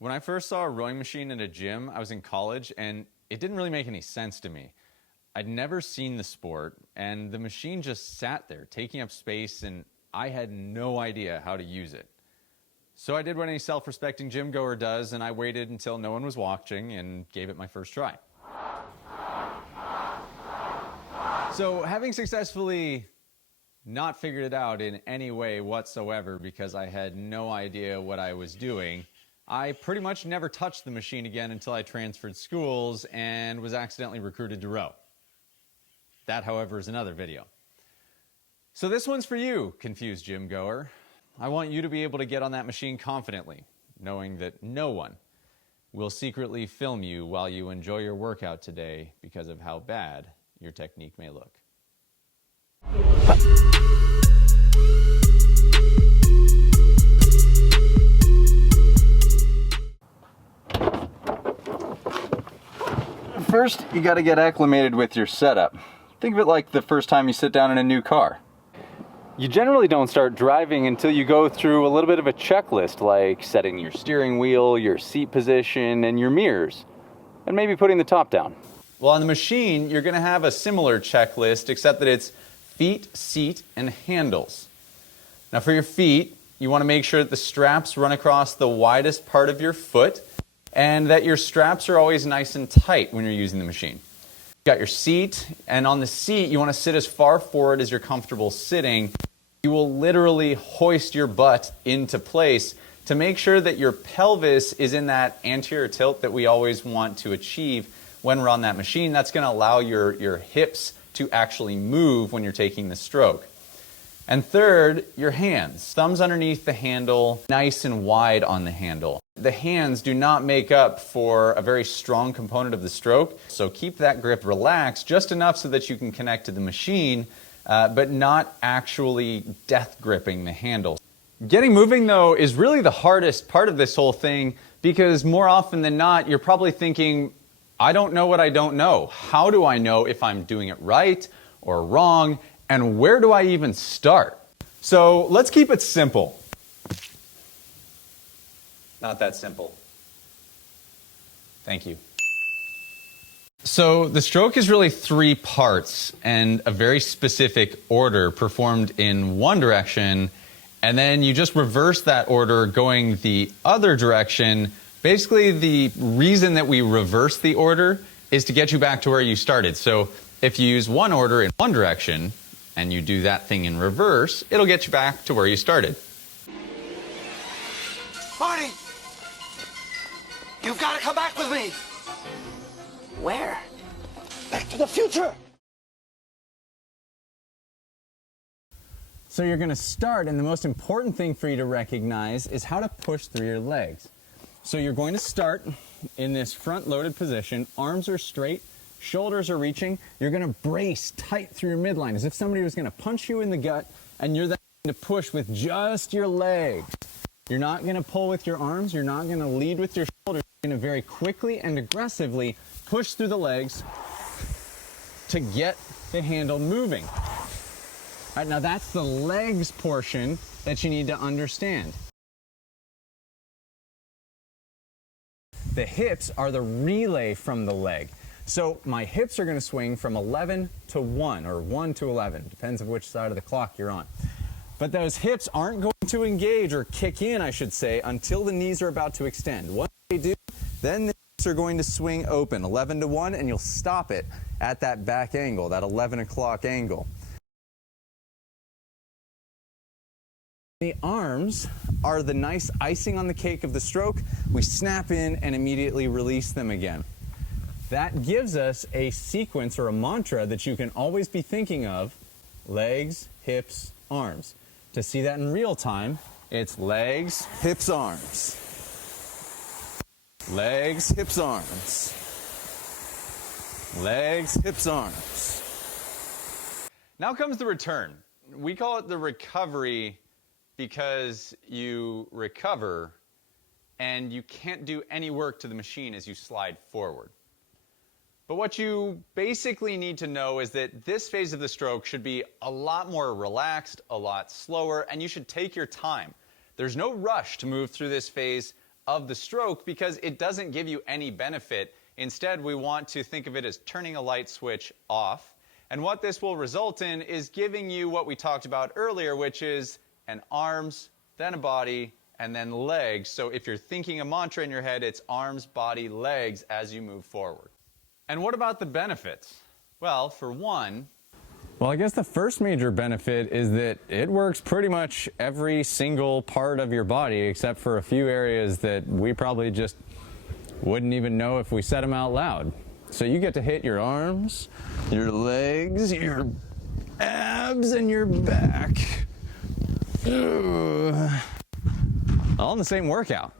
When I first saw a rowing machine in a gym, I was in college, and it didn't really make any sense to me. I'd never seen the sport, and the machine just sat there, taking up space, and I had no idea how to use it. So I did what any self-respecting gym goer does, and I waited until no one was watching and gave it my first try. So having successfully not figured it out in any way whatsoever because I had no idea what I was doing, I pretty much never touched the machine again until I transferred schools and was accidentally recruited to row. That, however, is another video. So this one's for you, confused gym goer. I want you to be able to get on that machine confidently, knowing that no one will secretly film you while you enjoy your workout today because of how bad your technique may look. First, you got to get acclimated with your setup. Think of it like the first time you sit down in a new car. You generally don't start driving until you go through a little bit of a checklist, like setting your steering wheel, your seat position, and your mirrors, and maybe putting the top down. Well, on the machine, you're going to have a similar checklist, except that it's feet, seat, and handles. Now for your feet, you want to make sure that the straps run across the widest part of your foot, and that your straps are always nice and tight when you're using the machine. You've got your seat, and on the seat, you want to sit as far forward as you're comfortable sitting. You will literally hoist your butt into place to make sure that your pelvis is in that anterior tilt that we always want to achieve when we're on that machine. That's going to allow your hips to actually move when you're taking the stroke. And third, your hands. Thumbs underneath the handle, nice and wide on the handle. The hands do not make up for a very strong component of the stroke, so keep that grip relaxed just enough so that you can connect to the machine, but not actually death gripping the handle. Getting moving, though, is really the hardest part of this whole thing, because more often than not, you're probably thinking, I don't know what I don't know. How do I know if I'm doing it right or wrong? And where do I even start? So let's keep it simple. Not that simple. Thank you. So the stroke is really three parts and a very specific order performed in one direction, and then you just reverse that order going the other direction. Basically, the reason that we reverse the order is to get you back to where you started. So if you use one order in one direction, and you do that thing in reverse, it'll get you back to where you started. Marty! You've got to come back with me! Where? Back to the future! So you're going to start, and the most important thing for you to recognize is how to push through your legs. So you're going to start in this front-loaded position, arms are straight, shoulders are reaching. You're going to brace tight through your midline as if somebody was going to punch you in the gut, and you're then going to push with just your legs. You're not going to pull with your arms. You're not going to lead with your shoulders. You're going to very quickly and aggressively push through the legs to get the handle moving. All right, now that's the legs portion that you need to understand. The hips are the relay from the leg. So my hips are going to swing from 11 to 1, or 1 to 11, depends on which side of the clock you're on. But those hips aren't going to engage, or kick in, I should say, until the knees are about to extend. Once they do, then the hips are going to swing open, 11 to 1, and you'll stop it at that back angle, that 11 o'clock angle. The arms are the nice icing on the cake of the stroke. We snap in and immediately release them again. That gives us a sequence or a mantra that you can always be thinking of: legs, hips, arms. To see that in real time, it's legs, hips, arms. Legs, hips, arms. Legs, hips, arms. Now comes the return. We call it the recovery because you recover and you can't do any work to the machine as you slide forward. But what you basically need to know is that this phase of the stroke should be a lot more relaxed, a lot slower, and you should take your time. There's no rush to move through this phase of the stroke because it doesn't give you any benefit. Instead, we want to think of it as turning a light switch off. And what this will result in is giving you what we talked about earlier, which is an arms, then a body, and then legs. So if you're thinking a mantra in your head, it's arms, body, legs as you move forward. And what about the benefits? Well, for one, well, I guess the first major benefit is that it works pretty much every single part of your body except for a few areas that we probably just wouldn't even know if we said them out loud. So you get to hit your arms, your legs, your abs, and your back. All in the same workout.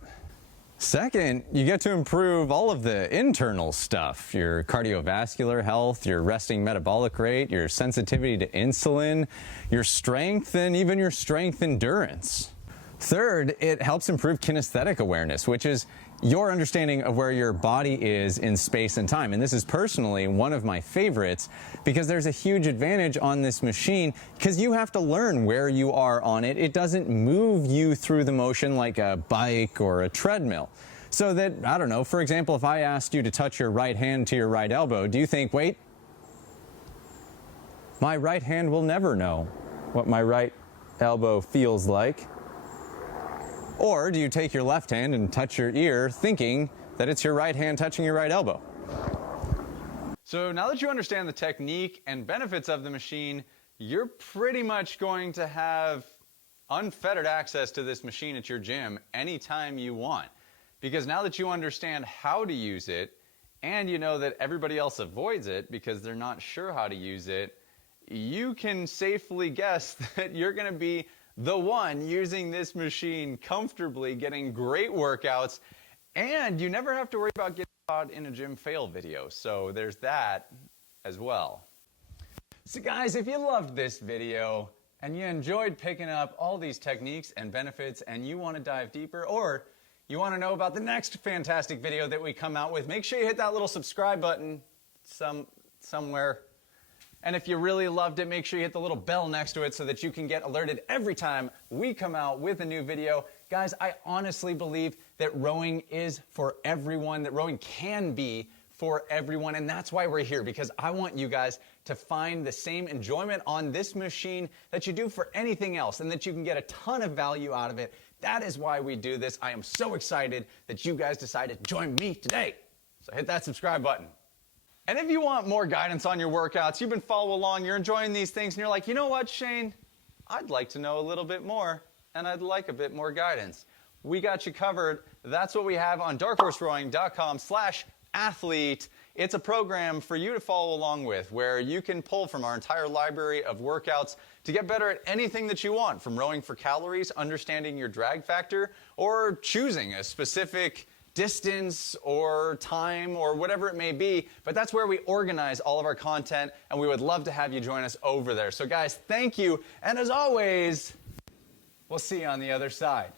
Second, you get to improve all of the internal stuff, your cardiovascular health, your resting metabolic rate, your sensitivity to insulin, your strength, and even your strength endurance. Third, it helps improve kinesthetic awareness, which is your understanding of where your body is in space and time. And this is personally one of my favorites because there's a huge advantage on this machine because you have to learn where you are on it. It doesn't move you through the motion like a bike or a treadmill. So that, I don't know, for example, if I asked you to touch your right hand to your right elbow, do you think, wait, my right hand will never know what my right elbow feels like? Or do you take your left hand and touch your ear thinking that it's your right hand touching your right elbow? So now that you understand the technique and benefits of the machine, you're pretty much going to have unfettered access to this machine at your gym anytime you want. Because now that you understand how to use it, and you know that everybody else avoids it because they're not sure how to use it, you can safely guess that you're going to be the one using this machine comfortably, getting great workouts, and you never have to worry about getting caught in a gym fail video. So there's that as well. So guys, if you loved this video and you enjoyed picking up all these techniques and benefits and you want to dive deeper, or you want to know about the next fantastic video that we come out with, make sure you hit that little subscribe button somewhere. And if you really loved it, make sure you hit the little bell next to it so that you can get alerted every time we come out with a new video. Guys, I honestly believe that rowing is for everyone, that rowing can be for everyone, and that's why we're here, because I want you guys to find the same enjoyment on this machine that you do for anything else, and that you can get a ton of value out of it. That is why we do this. I am so excited that you guys decided to join me today. So hit that subscribe button. And if you want more guidance on your workouts, you've been following along, you're enjoying these things, and you're like, you know what, Shane? I'd like to know a little bit more, and I'd like a bit more guidance. We got you covered. That's what we have on darkhorserowing.com/athlete. It's a program for you to follow along with, where you can pull from our entire library of workouts to get better at anything that you want, from rowing for calories, understanding your drag factor, or choosing a specific distance or time or whatever it may be. But that's where we organize all of our content, and we would love to have you join us over there. So guys, thank you, and as always, we'll see you on the other side.